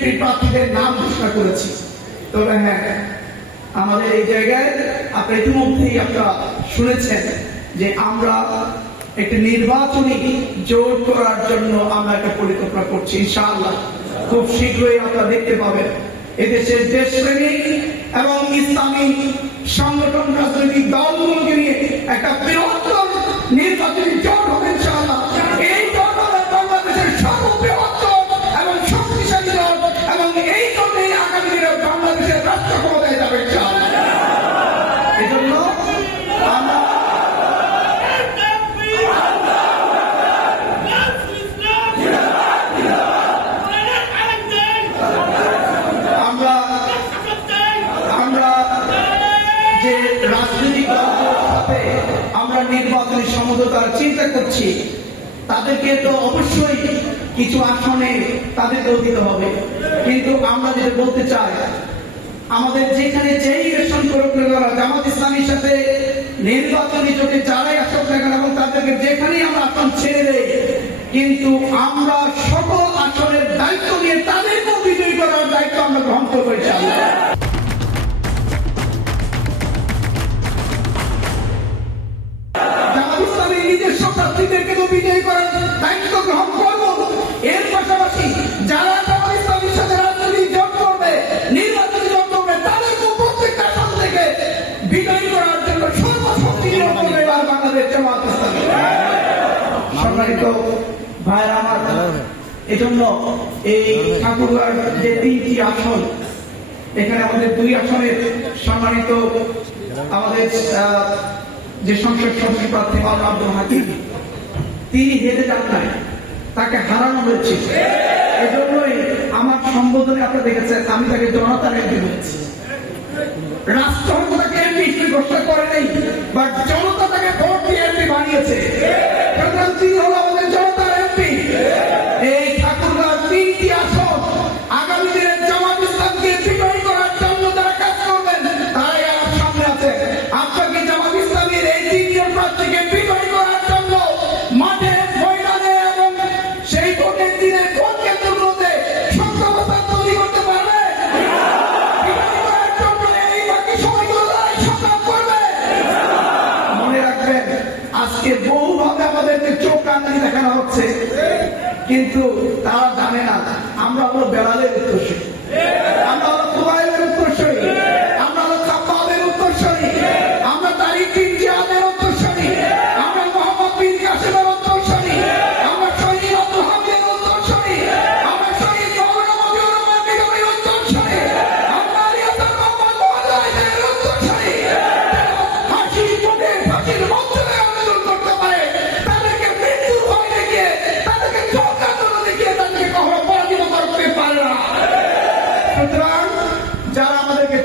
BNP প্রার্থীদের নাম ঘোষণা করেছি। তবে হ্যাঁ, আমাদের এই জায়গায় আপনি ইতিমধ্যেই আপনারা শুনেছেন যে আমরা একটি নির্বাচনী জোর করার জন্য আমরা একটা পরিকল্পনা করছি। ইনশাআল্লাহ খুব শীঘ্রই আপনারা দেখতে পাবেন এদেশের দেশপ্রেমিক এবং ইসলামী সংগঠন রাজনৈতিক দলগুলোকে নিয়ে একটা বৃহত্তর নির্বাচনী জোট হবে ইনশাআল্লাহ। এই দল হবে বাংলাদেশের সর্ববৃহত্তর এবং শক্তিশালী দল, এবং এই জন্যই আগামী দিনে বাংলাদেশের রাষ্ট্র ক্ষমতায় যাবে ইনশাআল্লাহ। এই জন্য রাজনৈতিক দলগুলোর সাথে আমরা নির্বাচনী সমঝোতার চিন্তা করছি, তাদেরকে তো অবশ্যই কিছু আসনে তাদেরকেও দিতে হবে। কিন্তু আমরা যেটা বলতে চাই, আমাদের যেখানে যেই ইলেকশন করুক না কেন, জামাত ইসলামীর সাথে নির্বাচনী জোটে যারাই আসুক না কেন, এবং তাদেরকে যেখানেই আমরা আসন ছেড়ে দেই, কিন্তু আমরা সকল আসনের দায়িত্ব নিয়ে তাদেরকেও বিজয়ী করার দায়িত্ব আমরা গ্রহণ করবো ইনশাআল্লাহ। নিজস্ব প্রার্থীদেরকে তো বিজয়ী করার দায়িত্ব গ্রহণ করব। এর পাশাপাশি যারা জামাত ইসলামীর সাথে রাজনৈতিক জোট করবে, নির্বাচনী জোট করবে, তাদেরকেও প্রত্যেকটা আসন থেকে বিজয়ী করার জন্য সর্বশক্তি নিয়োগ করবে এবার বাংলাদেশ জামাত ইসলামী। সম্মানিত ভাইরা আমার, এজন্য এই ঠাকুরগাঁর যে 3টি আসন, এখানে আমাদের 2 আসনের সম্মানিত আমাদের যে সংসদ সদস্য প্রার্থী মাওলানা আব্দুল হাকিম, তিনি হেরে যান নাই, তাকে হারানো হয়েছে। এজন্যই আমার সম্বোধনে আপনারা দেখেছেন আমি তাকে জনতার এমপি বলেছি। রাষ্ট্র তাকে এমপি ঘোষণা করে নেই, বাট জনতা তাকে ভোট দিয়ে এমপি বানিয়েছে। সুতরাং তিনি হল আমাদের জনতার এমপি। এই ঠাকুরগাঁও 3টি আসন আগামী দিনে জামাত ইসলামকে বিজয়ী করার জন্য যারা কাজ করবেন তারাই আমার সামনে আছে। আপনাকে জামাত ইসলামের এই 3জন প্রার্থীকে বিজয়ী করার জন্য মাঠে, ময়দানে এবং সেই ভোটের দিনে ভোট কেন্দ্রগুলোতে সক্ষমতা তৈরি করতে পারবে। বিজয়ী করার জন্য এই বাকি সময়গুলো তারাই সংগ্রাম করবে। মনে রাখবেন, আজকে বহুভাবে আমাদেরকে চোখ রাঙানি দেখানো হচ্ছে, কিন্তু তারা জানে না আমরা হলো বেড়ালের উত্তরসূরি, আমরা হলো কুবাইলের উত্তরসূরি, আমরা হলো খাব্বাবের উত্তরসূরি, আমরা তারিক বিন জিয়াদের উত্তরসূরি, আমরা মোহাম্মদ বিন কাসেমের উত্তরসূরি, আমরা শহীদ আব্দুল হামিদের উত্তরসূরি, আমরা শহীদ মাওলানা মতিউর রহমান বেগমের উত্তরসূরি, আমরা আলী হাসান মোহাম্মদ মোহাম্মদের উত্তরসূরি। ফাঁসির মুখে, ফাঁসির মঞ্চে আবেদন করতে পারে, তাদেরকে মৃত্যুর ভয় দেখিয়ে, তাদেরকে চৌকান্তর দেখিয়ে তাদেরকে কখনো পরাজিত করতে পারে না। সুতরাং যারা আমাদেরকে